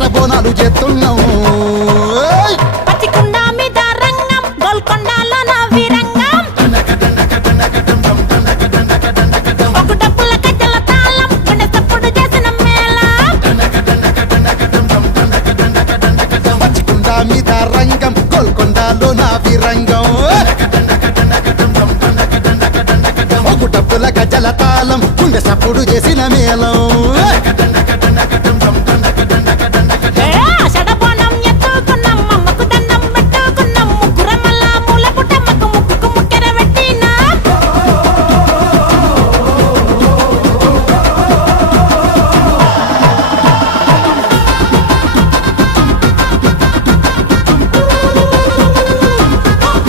ముంగట బోనాలు చేస్తున్నాం పచ్చికుండ మీద రంగం గోల్కొండలో నా వీరంగం ఒక డప్పుల కట్టెల తాళం గుండె తప్పుడు చేసిన మేళం పచ్చికుండ మీద రంగం గోల్కొండలో నా విరంగం ఒక డప్పుల గజల తాళం గుండె సప్పుడు చేసిన మేళం